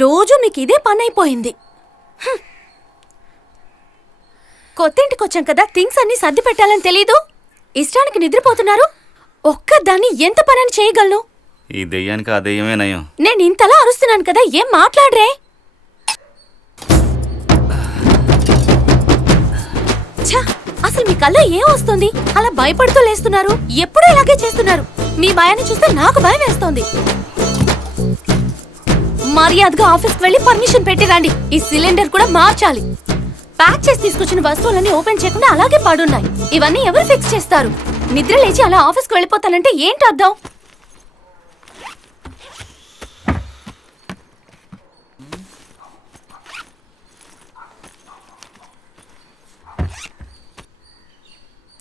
రోజు మీకు ఇదే పని అయిపోయింది. కొత్తింటికి వచ్చాం కదా, థింగ్స్ అన్ని సర్ది పెట్టాలని తెలీదు. ఇష్టానికి నిద్రపోతున్నారు. ఒక్కదాన్ని ఎంత పనని చేయగలను? ఈ దెయ్యానికి ఆ దెయ్యమే నయం. నేను ఇంతలా అరుస్తున్నాను కదా, ఏం మాట్లాడరే? అసలు మీ కళ్ళ ఏం వస్తుంది? అలా భయపడుతూ లేస్తున్నారు. ఎప్పుడూ ఇలాగే చేస్తున్నారు. మీ భయాన్ని చూస్తే నాకు భయం వేస్తోంది. మర్యాదగా ఆఫీస్కి వెళ్ళి పర్మిషన్ పెట్టిరండి. ఈ సిలిండర్ కూడా మార్చాలి. ప్యాక్ చేసి తీసుకొచ్చిన వస్తువులన్నీ ఓపెన్ చేయకుండా అలాగే పడున్నాయి. ఇవన్నీ ఎవరు ఫిక్స్ చేస్తారు? నిద్ర లేచి అలా ఆఫీస్కి వెళ్ళిపోతానంటే ఏంటి అర్థం?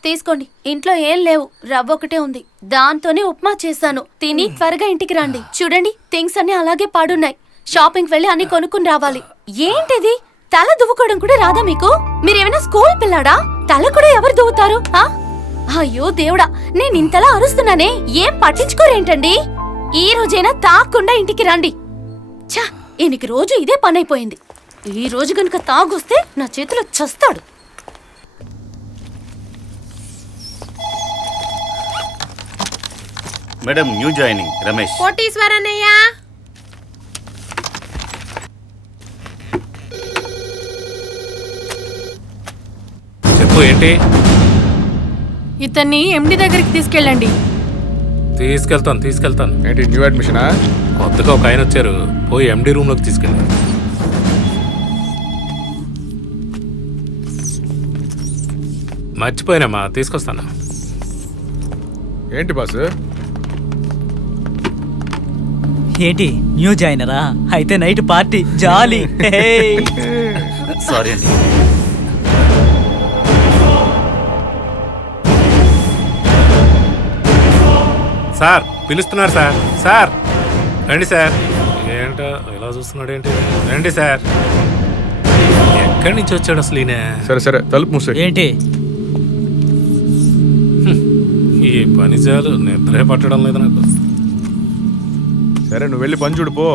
తీసుకోండి. ఇంట్లో ఏం లేవు, రవ్వ ఒకటే ఉంది. దాంతోనే ఉప్మా చేశాను. తిని త్వరగా ఇంటికి రండి. చూడండి, థింగ్స్ అన్ని అలాగే పాడున్నాయి. షాపింగ్ వెళ్ళి అన్ని కొనుక్కుని రావాలి. ఏంటిది? తల దువ్వుకోవడం కూడా రాదా మీకు? మీరేమైనా స్కూల్ పిల్లాడా? తల కూడా ఎవరు దువ్వుతారు? అయ్యో దేవుడా, నేను ఇంతలా అరుస్తున్నానే, ఏం పట్టించుకోరేంటండి? ఈ రోజైనా తాగకుండా ఇంటికి రండి. ఛా, ఈయనకి రోజు ఇదే పని అయిపోయింది. ఈ రోజు గనుక తాగొస్తే నా చేతిలో చస్తాడు. Madam, new joining Ramesh. కోటీశ్వరన్నయ్య. చెప్పు, ఏంటి? ఇతన్ని ఎండి దగ్గరికి తీసుకెళ్ళండి. తీసుకెళ్తాను. ఏంటి న్యూ అడ్మిషనా? కొత్తగా ఒక ఆయన వచ్చారు, పోయి ఎండి రూమ్ లోకి తీసుకెళ్ళారు. మర్చిపోయినమ్మా, తీసుకొస్తాను. ఏంటి బాస్? ఏంటి న్యూ జాయినరా? అయితే నైట్ పార్టీ జాలీ. సారీ అండి. సార్ పిలుస్తున్నారు సార్. సార్ రండి సార్. ఏంటో ఇలా చూస్తున్నాడు ఏంటి? రండి సార్. ఎక్కడి నుంచి వచ్చాడు అసలు ఈయన? సరే తలుపు మూసే. ఏంటి ఈ పని చాలు, నిద్రే పట్టడం లేదు నాకు. సరే నువ్వు వెళ్ళి పని చూడు పో.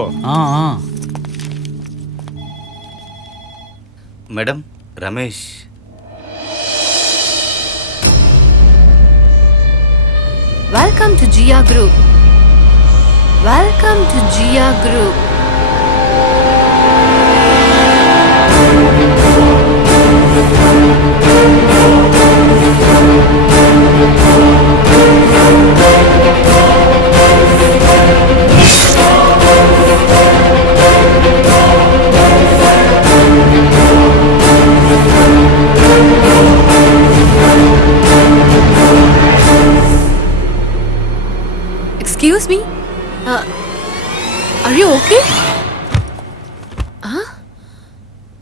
Madam, Ramesh. Welcome to Zia group. Welcome to Zia group. Excuse me? Are you okay?